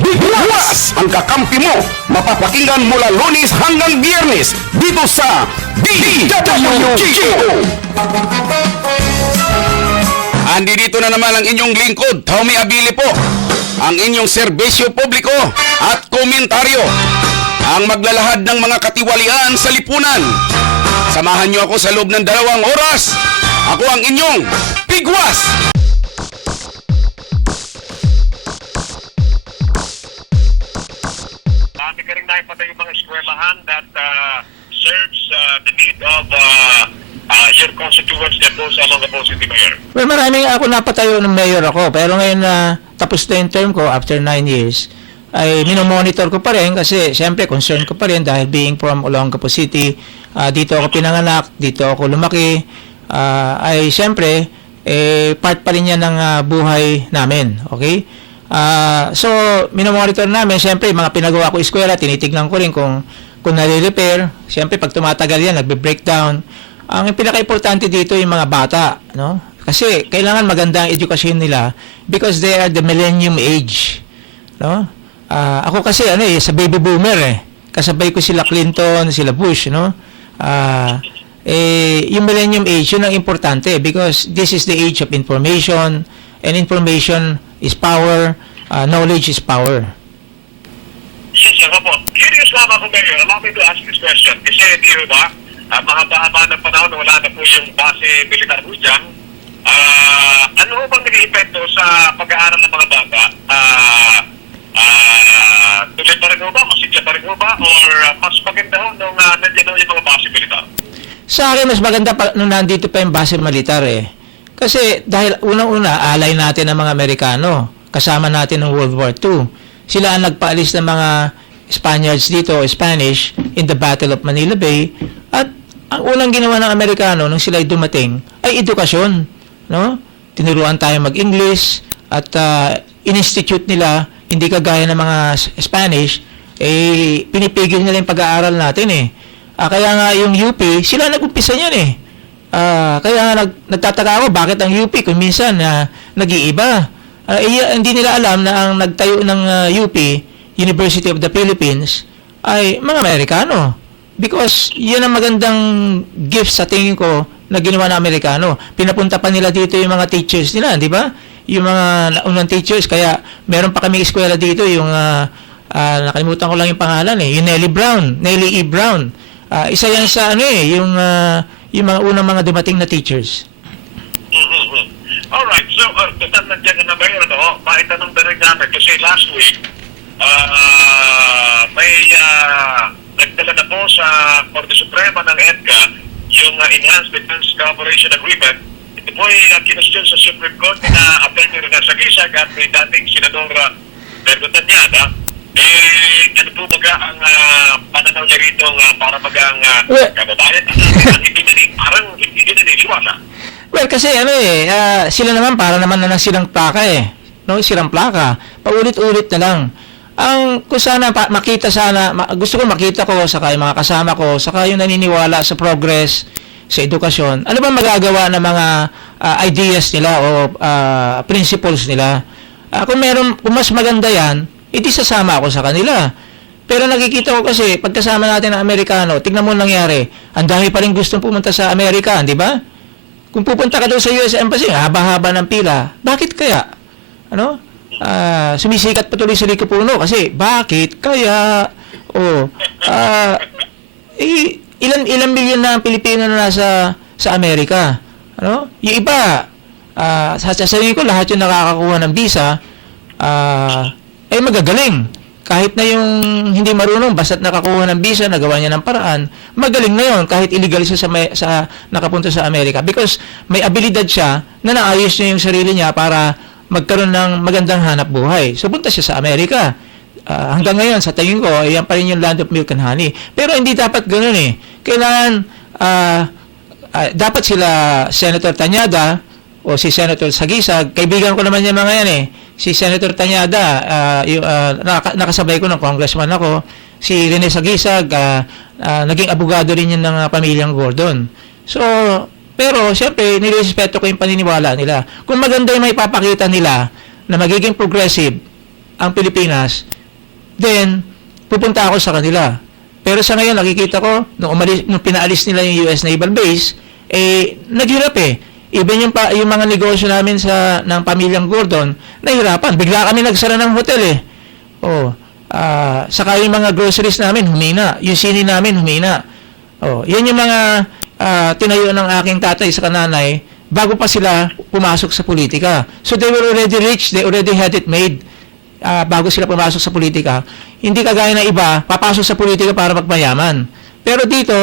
Bigwas ang kakampi mo. Mapapakinggan mula Lunes hanggang Biyernes dito sa DWGO. Andi dito na naman ang inyong lingkod, Tommy Abili po. Ang inyong serbisyo publiko at komentaryo. Ang maglalahad ng mga katiwalian sa lipunan. Samahan niyo ako sa loob ng 2 oras. Ako ang inyong Bigwas. Ating ka rin naipatay yung mga eskwelahan that serves the need of your constituents that goes along the City Mayor. Well, maraming ako napatayo ng mayor ako, pero ngayon na tapos na yung term ko after 9 years, ay minomonitor ko pa rin kasi siyempre concern ko pa rin dahil being from Olongapo City, dito ako pinanganak, dito ako lumaki, ay siyempre, part pa rin yan ng buhay namin, okay? So, minomonitor namin, siyempre, mga pinagawa ko eskwela, tinitignan ko rin kung nare-repair, siyempre, pag tumatagal yan, nagbe-breakdown. Ang pinaka-importante dito yung mga bata, no? Kasi kailangan maganda ang edukasyon nila because they are the millennium age, no? Ako kasi sa baby boomer kasabay ko sila Clinton, sila Bush, no? Yung millennium age yun ang importante because this is the age of information and information is power, knowledge is power. Yes, sir. Opo. Curious lang ako, Mayor. Allow me to ask this question. Kasi, di ba, mahaba-haba ng panahon, wala na po yung base militar po dyan. Ano ho bang nag-iepekto sa pag-aaral ng mga bata? Tuloy pa rin ho ba? Masigla pa rin ho ba? Or mas maganda ho nung nandiyan ho yung mga base militar? Sa akin, mas maganda pa nung nandito pa yung base militar Kasi dahil unang-una, alay natin ng mga Amerikano. Kasama natin ng World War II. Sila ang nagpaalis ng mga Spaniards dito, Spanish, in the Battle of Manila Bay. At ang unang ginawa ng Amerikano nung sila'y dumating ay edukasyon. No? Tinuruan tayo mag-English at in-institute nila, hindi kagaya ng mga Spanish, pinipigil nila yung pag-aaral natin kaya nga yung UP, sila nag-umpisa niyan kaya nga nagtataka ako bakit ang UP kung minsan nag-iiba. Hindi nila alam na ang nagtayo ng UP, University of the Philippines, ay mga Amerikano. Because yan ang magandang gift sa tingin ko na ginawa ng Amerikano. Pinapunta pa nila dito yung mga teachers nila, di ba? Yung mga unang teachers, kaya meron pa kami eskwela dito, yung nakalimutan ko lang yung pangalan yung Nellie E. Brown. Isa yan sa yung mga unang mga dumating na teachers. Alright, so nandiyan ka na ba yun, maitanong na rin namin kasi last week may nagdala na po sa Korte Suprema ng EDCA yung Enhanced Defense Cooperation Agreement. Ito po ay kinustyon sa Supreme Court na Atty. Rene Sagisag at may dating Senador Pedro Tanyada. Ano po baga ang pananaw niya rito para magang kababayan parang hindi na niliwala? Well, kasi sila naman para naman na silang plaka no, silang plaka. Paulit-ulit na lang. Kung sana gusto ko makita ko saka yung mga kasama ko, saka yung naniniwala sa progress sa edukasyon. Ano ba magagawa ng mga ideas nila o principles nila? Kung mas maganda yan, hindi sasama ako sa kanila. Pero nakikita ko kasi, pagkasama natin ng Amerikano, tignan mo nangyari, ang dami pa rin gustong pumunta sa Amerika, di ba? Kung pupunta ka doon sa US Embassy, haba-haba ng pila. Bakit kaya? Sumisikat patuloy si Rico Puno kasi, bakit kaya? Ilan milyon na ang Pilipino na nasa sa Amerika? Yung iba, sasabihin ko, lahat yung nakakakuha ng visa, ay magagaling. Kahit na yung hindi marunong, basta't nakakuha ng visa, nagawa niya ng paraan, magaling na yun kahit illegal siya sa nakapunta sa Amerika. Because may abilidad siya na naayos niya yung sarili niya para magkaroon ng magandang hanap buhay. So, punta siya sa Amerika. Hanggang ngayon, sa tingin ko, yan pa rin yung land of milk and honey. Pero hindi dapat ganoon Kailangan, dapat sila Senator Tanyada o si Senator Sagisag, kaibigan ko naman yung mga yan Si Senator Tanyada, nakasabay ko ng congressman ako. Si Rene Sagisag, naging abogado rin yun ng pamilyang Gordon. So, pero siyempre, nirespeto ko yung paniniwala nila. Kung maganda yung may papakita nila na magiging progressive ang Pilipinas, then pupunta ako sa kanila. Pero sa ngayon, nakikita ko, nung pinaalis nila yung US Naval Base, naghirap eh. Even yung mga negosyo namin ng pamilyang Gordon, nahirapan. Bigla kami nagsara ng hotel eh. Saka yung mga groceries namin, humina. Yung sini namin, humina. Yan yung mga tinayo ng aking tatay sa kananay bago pa sila pumasok sa politika. So they were already rich, they already had it made bago sila pumasok sa politika. Hindi kagaya ng iba, papasok sa politika para magmayaman. Pero dito,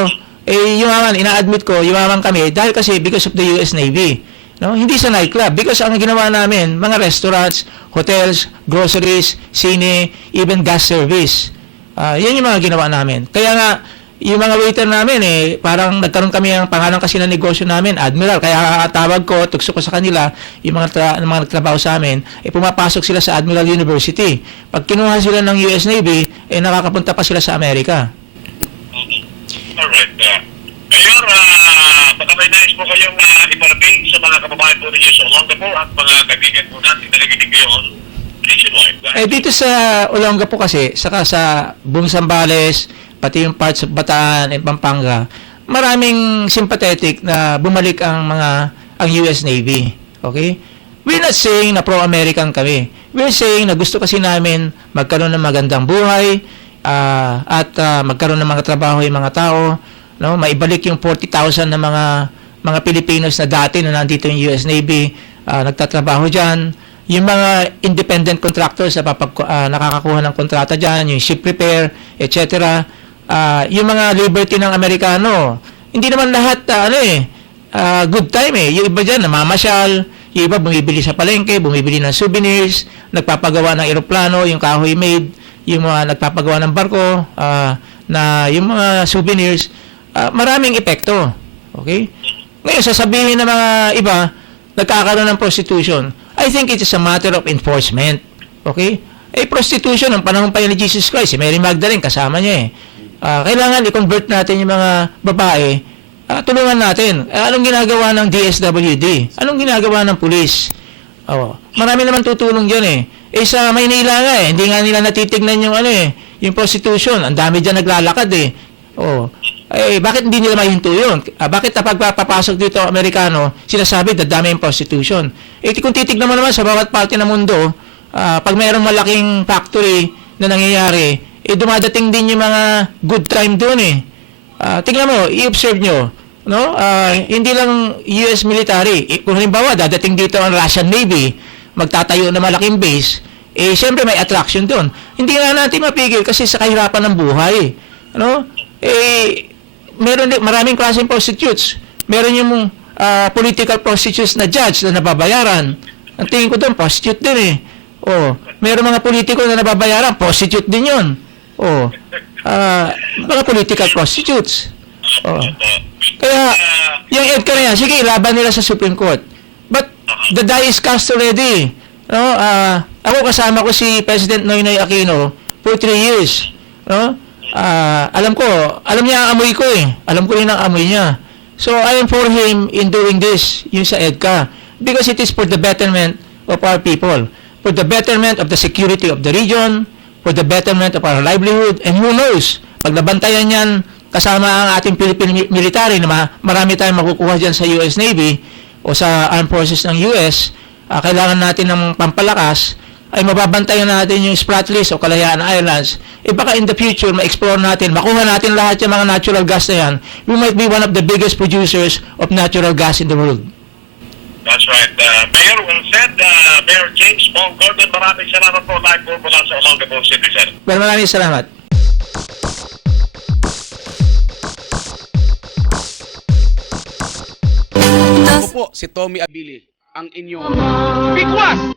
yumaman, ina-admit ko, yumaman kami dahil kasi because of the US Navy. No? Hindi sa nightclub. Because ang ginawa namin, mga restaurants, hotels, groceries, sine, even gas service. Yan yung mga ginawa namin. Kaya nga, yung mga waiter namin, parang nagkaroon kami ng pangalan kasi ng negosyo namin, Admiral. Kaya tawag ko, tukso ko sa kanila, yung mga nagtrabaho sa amin, pumapasok sila sa Admiral University. Pag kinuha sila ng US Navy, nakakapunta pa sila sa Amerika. Alright. Mayor, baka may nais po kayong iparating sa mga kababayan po ninyo sa Olongapo at mga kaibigan po natin na nakikinig ngayon nationwide. Dito sa Olongapo kasi, saka sa buong Zambales, pati yung parts of Bataan and Pampanga, maraming sympathetic na bumalik ang US Navy. Okay? We're not saying na pro-American kami. We're saying na gusto kasi namin magkaroon ng magandang buhay at magkaroon ng mga trabaho yung mga tao, no? Maibalik yung 40,000 na mga Pilipinos na dati na nandito yung US Navy, nagtatrabaho diyan. Yung mga independent contractors na nakakakuha ng kontrata diyan, yung ship repair, etc. Yung mga liberty ng Amerikano, hindi naman lahat good time eh. Yung iba dyan namamasyal, yung iba bumibili sa palengke, bumibili ng souvenirs, nagpapagawa ng eroplano, yung kahoy made, yung mga nagpapagawa ng barko, na yung mga souvenirs, maraming epekto. Okay? Ngayon, sasabihin ng mga iba, nagkakaroon ng prostitution. I think it is a matter of enforcement. Okay? Prostitution, ang panahon pa yun ni Jesus Christ, si Mary Magdalene, kasama niya eh. Kailangan i-convert natin yung mga babae, tulungan natin. Anong ginagawa ng DSWD? Anong ginagawa ng pulis? Marami naman tutulong dyan eh. Sa Maynila nga eh, hindi nga nila natitignan yung yung prostitution. Ang dami dyan naglalakad eh. Bakit hindi nila mahinto yun? Bakit kapag papasok dito ang Amerikano, sinasabi dadami yung prostitution? Kung titignan mo naman sa bawat parte ng mundo, pag mayroong malaking factory na nangyayari, dumadating din yung mga good time doon eh. Tingnan mo, i-observe nyo, no? Hindi lang US military. Kung halimbawa, dadating dito ang Russian Navy, magtatayo na malaking base, siyempre may attraction doon. Hindi nga natin mapigil kasi sa kahirapan ng buhay. Ano? Maraming klaseng prostitutes. Meron yung political prostitutes na judge na nababayaran. Ang tingin ko doon, prostitute din eh. Meron mga politiko na nababayaran, prostitute din yun. Mga political prostitutes. Kaya, yung EDCA na yan, sige, ilaban nila sa Supreme Court. But, the die is cast already. No? Ako kasama ko si President Noynoy Aquino for 3 years. No? Alam niya ang amoy ko eh. Alam ko rin ang amoy niya. So, I am for him in doing this, yung sa EDCA. Because it is for the betterment of our people. For the betterment of the security of the region, for the betterment of our livelihood, and who knows, pag nabantayan yan kasama ang ating Philippine military na marami tayong makukuha dyan sa US Navy o sa Armed Forces ng US, kailangan natin ng pampalakas, ay mababantayan natin yung Spratlys o Kalayaan Islands, baka in the future, ma-explore natin, makuha natin lahat yung mga natural gas na yan, we might be one of the biggest producers of natural gas in the world. That's right. Mayor, well said. Mayor James Bong Gordon, maraming salamat po tayo po mula sa Olongapo City, sir. Well, maraming salamat. Ako po si Tommy Abilie, ang inyong bigwas